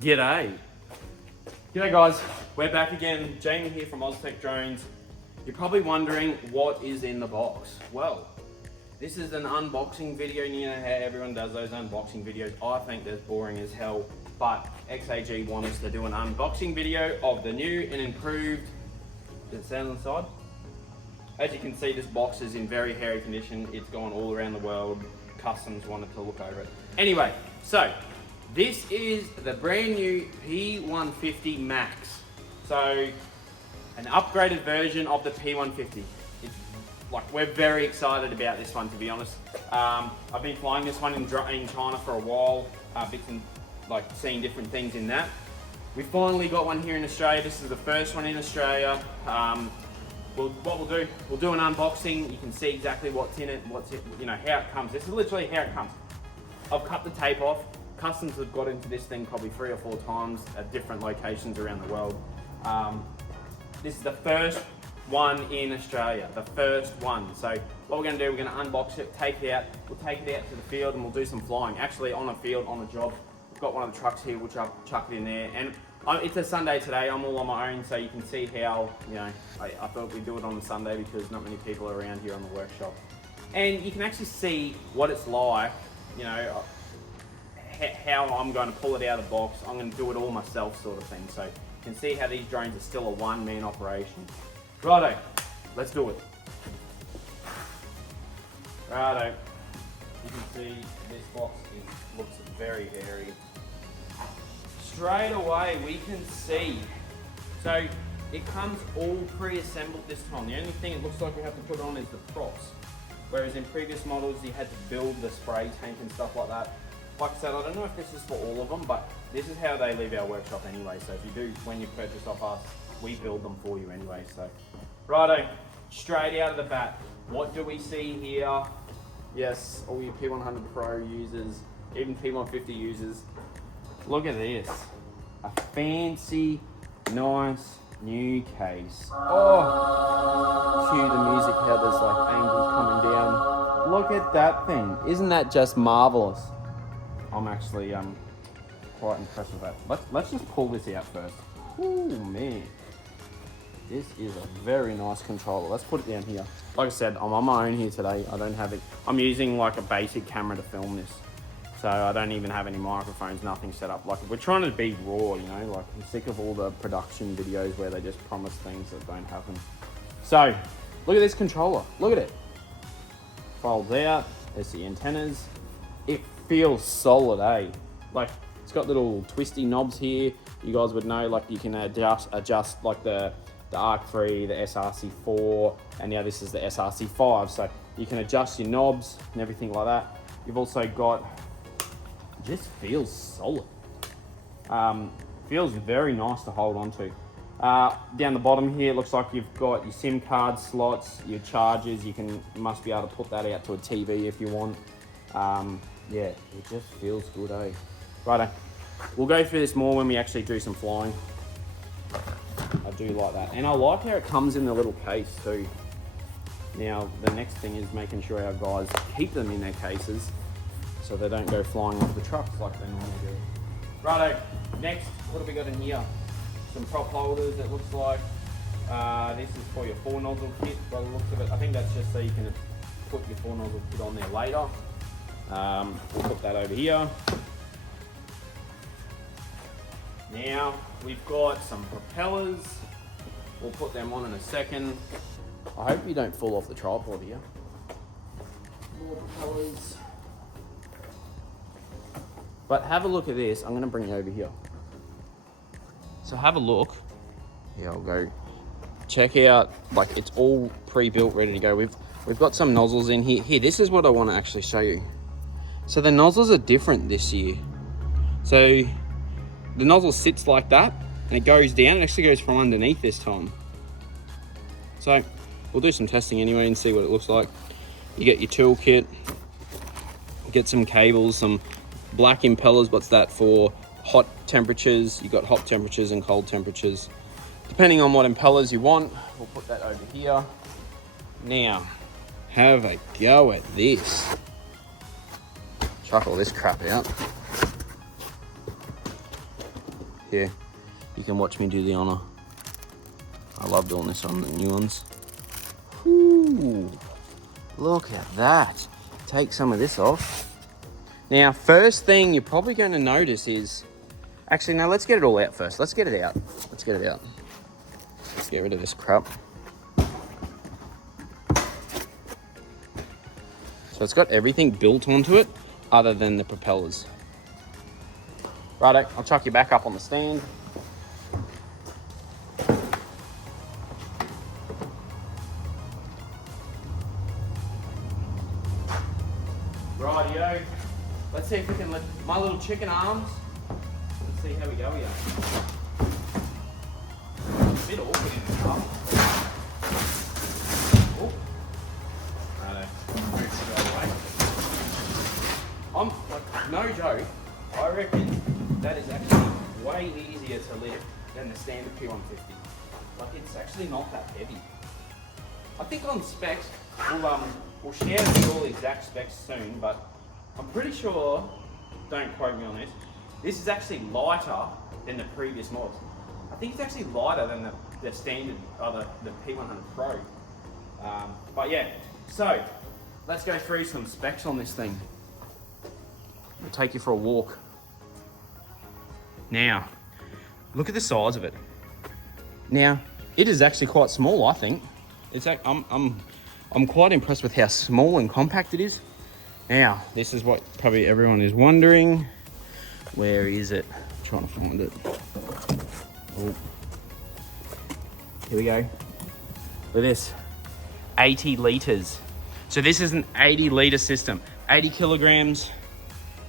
G'day. G'day guys, we're back again. Jamie here from Oztech Drones. You're probably wondering what is in the box. Well, this is an unboxing video, and you know how everyone does those unboxing videos. I think that's boring as hell, but XAG want us to do an unboxing video of the new and improved, does it sound on the side? As you can see, this box is in very hairy condition. It's gone all around the world. Customs wanted to look over it. Anyway, so this is the brand new P150 Max. So an upgraded version of the P150. It's like, we're very excited about this one, to be honest. I've been flying this one in China for a while, bits and like seeing different things in that. We finally got one here in Australia. This is the first one in Australia. What we'll do an unboxing. You can see exactly what's in it, you know, how it comes. This is literally how it comes. I've cut the tape off. Customs have got into this thing probably 3 or 4 times at different locations around the world. This is the first one in Australia, the first one. So what we're gonna do, we're gonna unbox it, take it out. We'll take it out to the field and we'll do some flying. Actually on a field, on a job. We've got one of the trucks here, which I'll chuck it in there. And it's a Sunday today, I'm all on my own, so you can see how, you know, I thought we'd do it on the Sunday because not many people are around here on the workshop. And you can actually see what it's like, you know, how I'm going to pull it out of the box. I'm going to do it all myself, sort of thing. So you can see how these drones are still a one-man operation. Righto, let's do it. Righto, you can see this box looks very hairy. Straight away we can see, so it comes all pre-assembled this time. The only thing it looks like we have to put on is the props. Whereas in previous models you had to build the spray tank and stuff like that. Like I said, I don't know if this is for all of them, but this is how they leave our workshop anyway. So if you do, when you purchase off us, we build them for you anyway. So, righto, straight out of the bat, what do we see here? Yes, all your P100 Pro users, even P150 users, look at this. A fancy, nice, new case. Oh, cue the music, how there's like angels coming down. Look at that thing. Isn't that just marvelous? I'm actually quite impressed with that. Let's just pull this out first. Ooh, man. This is a very nice controller. Let's put it down here. Like I said, I'm on my own here today. I don't have it. I'm using like a basic camera to film this. So I don't even have any microphones, nothing set up. Like, we're trying to be raw, you know, like I'm sick of all the production videos where they just promise things that don't happen. So, look at this controller, look at it. Folds out, there's the antennas. It feels solid, eh? Like, it's got little twisty knobs here. You guys would know, like you can adjust like the ARC3, the SRC4, and now this is the SRC5. So you can adjust your knobs and everything like that. You've also got, just feels solid. Feels very nice to hold on to. Down the bottom here, it looks like you've got your SIM card slots, your chargers. You must be able to put that out to a TV if you want. Yeah, it just feels good, eh? Righto, we'll go through this more when we actually do some flying. I do like that, and I like how it comes in the little case too. Now, the next thing is making sure our guys keep them in their cases so they don't go flying off the trucks like they normally do. Righto, next, what have we got in here? Some prop holders, it looks like. This is for your 4 nozzle kit by the looks of it. I think that's just so you can put your 4 nozzle kit on there later. We'll put that over here. Now, we've got some propellers. We'll put them on in a second. I hope you don't fall off the tripod here. More propellers. But have a look at this. I'm going to bring it over here. So have a look. Yeah, I'll go. Check out, like, it's all pre-built, ready to go. We've got some nozzles in here. Here, this is what I want to actually show you. So the nozzles are different this year. So the nozzle sits like that, and it goes down. It actually goes from underneath this time. So we'll do some testing anyway and see what it looks like. You get your tool kit, get some cables, some black impellers. What's that for? Hot temperatures. You got hot temperatures and cold temperatures. Depending on what impellers you want, we'll put that over here. Now, have a go at this. Chuck all this crap out. Here, you can watch me do the honor. I love doing this on the new ones. Ooh, look at that. Take some of this off. Now, first thing you're probably going to notice is, actually, no, let's get it all out first. Let's get it out. Let's get it out. Let's get rid of this crap. So it's got everything built onto it other than the propellers. Righto, I'll chuck you back up on the stand. Rightio. Let's see if we can lift my little chicken arms. Let's see how we go here. It's a bit awkward in the car. Oh. Righto. I'm like, no joke. I reckon that is actually way easier to lift than the standard P150. Like, it's actually not that heavy. I think on specs, we'll share all the exact specs soon, but I'm pretty sure, don't quote me on this, this is actually lighter than the previous models. I think it's actually lighter than the standard, the P100 Pro. But yeah, so let's go through some specs on this thing. I'll take you for a walk. Now, look at the size of it. Now, it is actually quite small, I think. I'm quite impressed with how small and compact it is. Now, this is what probably everyone is wondering. Where is it? I'm trying to find it. Oh. Here we go. Look at this. 80 litres. So this is an 80 litre system. 80 kilograms,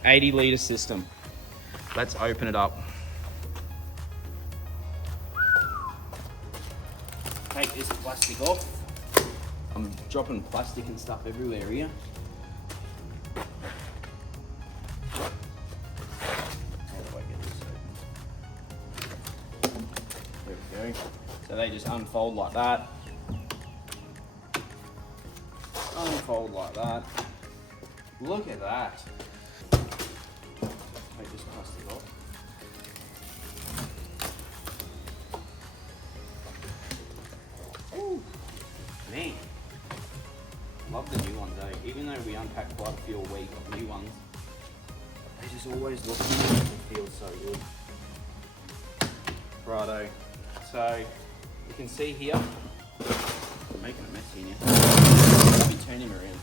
80 litre system. Let's open it up. Take this plastic off. I'm dropping plastic and stuff everywhere here. How do I get this open? There we go. So they just unfold like that. Unfold like that. Look at that. Take this plastic off. Ooh, man. Love the new ones though. Even though we unpacked quite a few a week of new ones, they just always look and feel so good. Righto. So you can see here, I'm making a mess here now. Let me turn him around.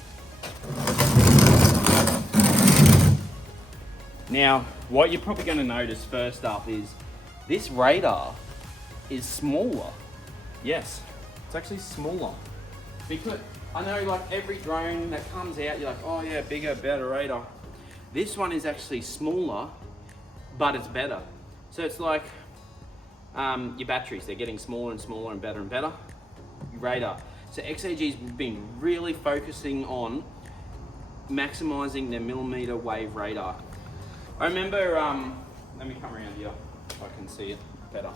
Now, what you're probably going to notice first up is this radar is smaller. Yes, it's actually smaller. Because I know, like, every drone that comes out, you're like, oh yeah, bigger, better radar. This one is actually smaller, but it's better. So it's like your batteries, they're getting smaller and smaller and better and better. Your radar. So XAG's been really focusing on maximizing their millimeter wave radar. I remember, let me come around here so I can see it better.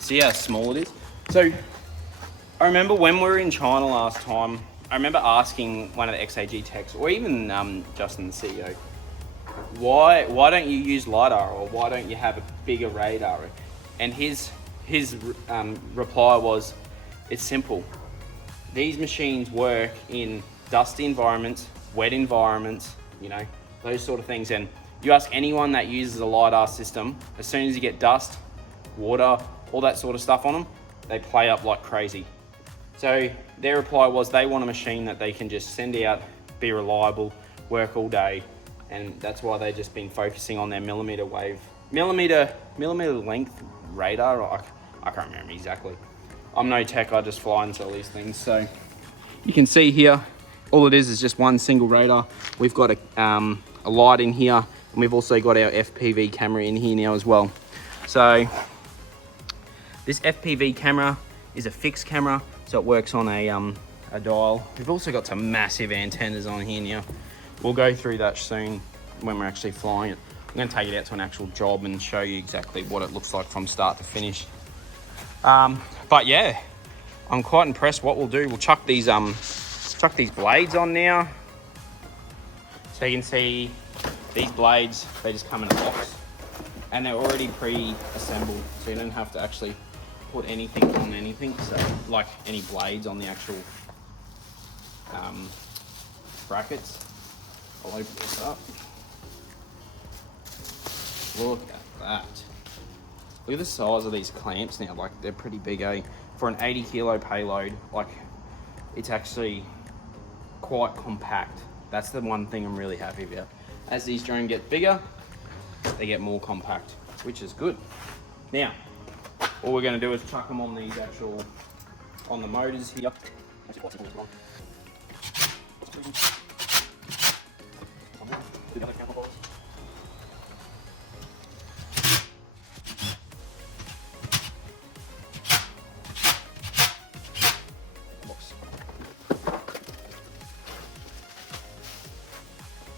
See how small it is? So I remember when we were in China last time, I remember asking one of the XAG techs, or even Justin, the CEO, why don't you use LiDAR, or why don't you have a bigger radar? And his reply was, it's simple. These machines work in dusty environments, wet environments, you know, those sort of things. And you ask anyone that uses a LiDAR system, as soon as you get dust, water, all that sort of stuff on them, they play up like crazy. So their reply was they want a machine that they can just send out, be reliable, work all day. And that's why they've just been focusing on their millimeter length radar. I can't remember exactly. I'm no tech, I just fly and sell these things. So you can see here, all it is just one single radar. We've got a light in here, and we've also got our FPV camera in here now as well. So this FPV camera is a fixed camera, so it works on a dial. We've also got some massive antennas on here now. We'll go through that soon when we're actually flying it. I'm going to take it out to an actual job and show you exactly what it looks like from start to finish. But yeah, I'm quite impressed. What we'll do, we'll chuck these Chuck these blades on now. So you can see these blades, they just come in a box and they're already pre-assembled. So you don't have to actually put anything on anything. So like any blades on the actual brackets. I'll open this up. Look at that. Look at the size of these clamps now. Like they're pretty big, eh? For an 80 kilo payload, like it's actually quite compact. That's the one thing I'm really happy about. As these drones get bigger, they get more compact, which is good. Now, all we're gonna do is chuck them on these on the motors here.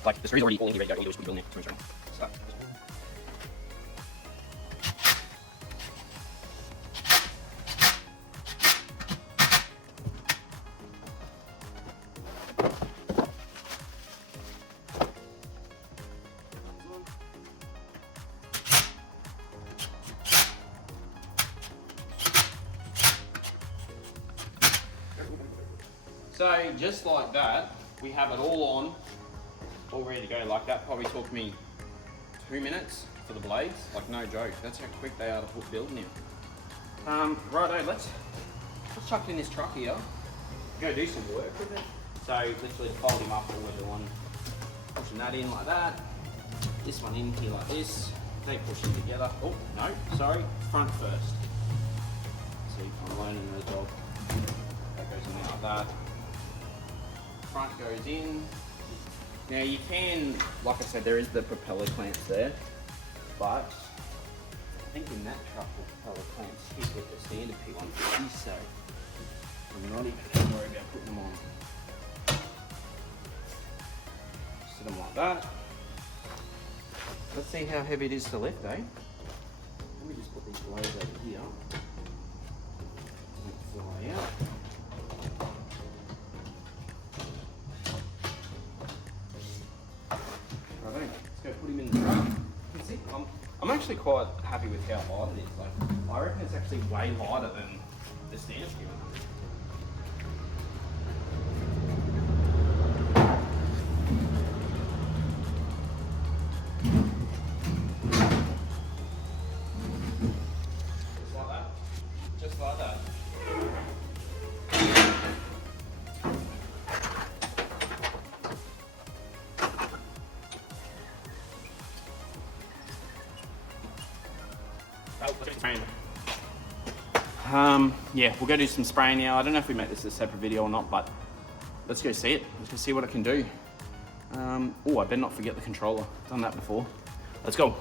Like the screws already all in here ready to go. All you do is put it on there. So just like that, we have it all on, all ready to go. Like that probably took me 2 minutes for the blades, like no joke. That's how quick they are to put build now. Righto, let's chuck it in this truck here, go do some work with it. So literally fold him up all we're doing, pushing that in like that, this one in here like this, they push it together. Oh, no, sorry, front first. See, I'm learning the job. That goes in there like that. Front goes in. Now you can, like I said, there is the propeller clamps there, but I think in that truck the propeller clamps hit with the standard P150, so I'm not even going to worry about putting them on. Sit them like that. Let's see how heavy it is to lift, eh? Let me just put these blades over here. Fly out. Let's go put him in the truck. You can see, I'm actually quite happy with how light it is. Like, I reckon it's actually way lighter than the standard P150. Just like that. Just like that. Yeah, we'll go do some spraying now. I don't know if we make this a separate video or not, but let's go see it. Let's go see what it can do. Oh, I better not forget the controller. Done that before. Let's go.